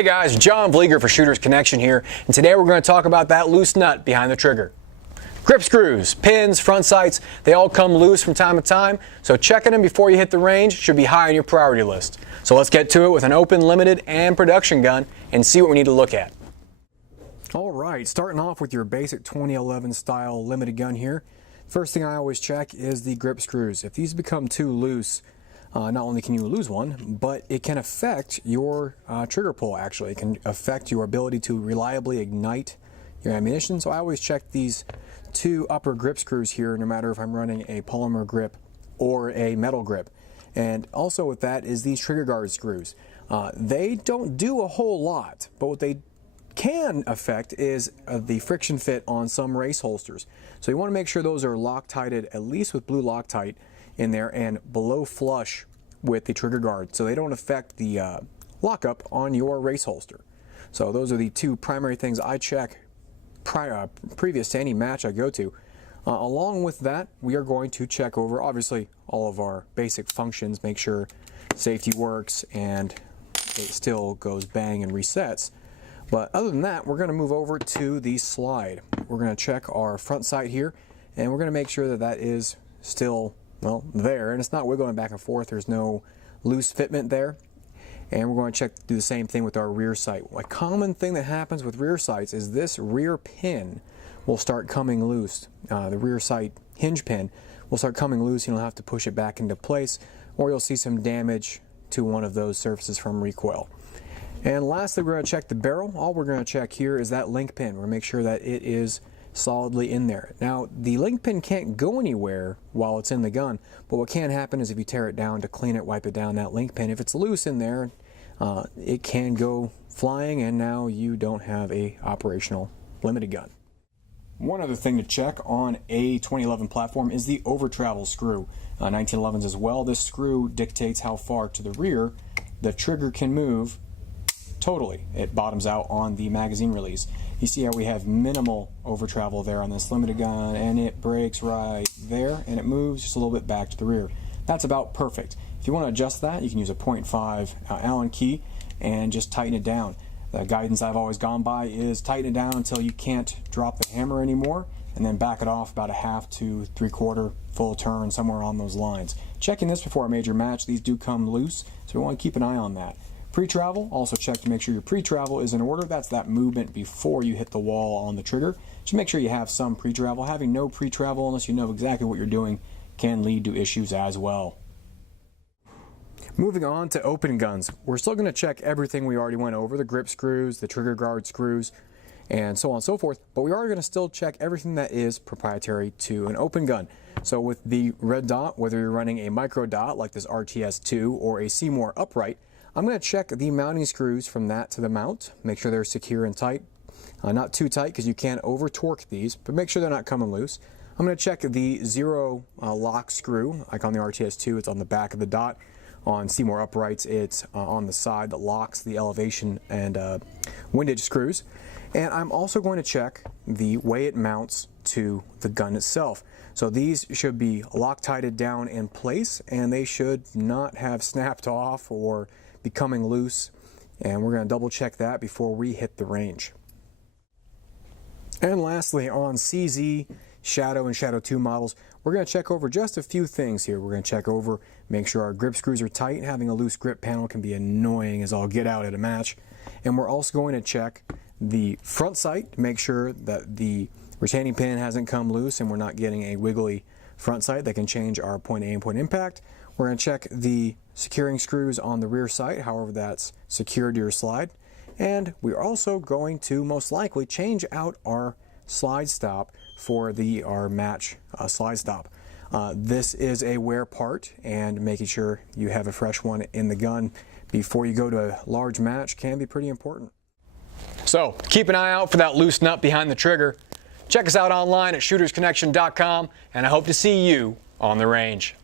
Hey guys, John Vlieger for Shooters Connection here, and today we're going to talk about that loose nut behind the trigger. Grip screws, pins, front sights, they all come loose from time to time, so checking them before you hit the range should be high on your priority list. So let's get to it with an open, limited, and production gun and see what we need to look at. Alright, starting off with your basic 2011 style limited gun here. First thing I always check is the grip screws. If these become too loose, not only can you lose one, but it can affect your trigger pull actually. It can affect your ability to reliably ignite your ammunition. So I always check these two upper grip screws here, no matter if I'm running a polymer grip or a metal grip. And also with that is these trigger guard screws. They don't do a whole lot, but what they can affect is the friction fit on some race holsters. So you want to make sure those are Loctited, at least with blue Loctite in there, and below flush with the trigger guard, so they don't affect the lockup on your race holster. So those are the two primary things I check previous to any match I go to. Along with that, we are going to check over obviously all of our basic functions, make sure safety works and it still goes bang and resets. But other than that, we're going to move over to the slide. We're going to check our front sight here, and we're going to make sure that that is still, well, there, and it's not wiggling back and forth. There's no loose fitment there. And we're going to do the same thing with our rear sight. A common thing that happens with rear sights is this rear pin will start coming loose. The rear sight hinge pin will start coming loose. You'll have to push it back into place, or you'll see some damage to one of those surfaces from recoil. And lastly, we're going to check the barrel. All we're going to check here is that link pin. We're going to make sure that it is solidly in there. Now, the link pin can't go anywhere while it's in the gun, but what can happen is if you tear it down to clean it, wipe it down, that link pin, if it's loose in there, it can go flying, and now you don't have a operational limited gun. One other thing to check on a 2011 platform is the over travel screw. 1911s as well. This screw dictates how far to the rear the trigger can move. Totally. It bottoms out on the magazine release. You see how we have minimal over travel there on this limited gun, and it breaks right there, and it moves just a little bit back to the rear. That's about perfect. If you want to adjust that, you can use a 0.5 Allen key and just tighten it down. The guidance I've always gone by is tighten it down until you can't drop the hammer anymore, and then back it off about a half to 3/4 full turn, somewhere on those lines. Checking this before a major match, these do come loose, so we want to keep an eye on that. Pre-travel, also check to make sure your pre-travel is in order. That's that movement before you hit the wall on the trigger. Just make sure you have some pre-travel. Having no pre-travel, unless you know exactly what you're doing, can lead to issues as well. Moving on to open guns, we're still going to check everything we already went over, the grip screws, the trigger guard screws, and so on and so forth, but we are going to still check everything that is proprietary to an open gun. So with the red dot, whether you're running a micro dot like this RTS2 or a Seymour upright, I'm going to check the mounting screws from that to the mount, make sure they're secure and tight. Not too tight because you can't over torque these, but make sure they're not coming loose. I'm going to check the zero lock screw, like on the RTS2, it's on the back of the dot. On Seymour uprights, it's on the side that locks the elevation and windage screws. And I'm also going to check the way it mounts to the gun itself. So these should be Loctited down in place, and they should not have snapped off or becoming loose, and we're going to double check that before we hit the range. And lastly, on CZ, Shadow, and Shadow 2 models, we're going to check over just a few things here. We're going to check over, make sure our grip screws are tight. Having a loose grip panel can be annoying as all get out at a match. And we're also going to check the front sight to make sure that the retaining pin hasn't come loose and we're not getting a wiggly front sight that can change our point A and point impact. We're going to check the securing screws on the rear sight, however that's secured to your slide. And we're also going to most likely change out our slide stop for our match slide stop. This is a wear part, and making sure you have a fresh one in the gun before you go to a large match can be pretty important. So keep an eye out for that loose nut behind the trigger. Check us out online at shootersconnection.com, and I hope to see you on the range.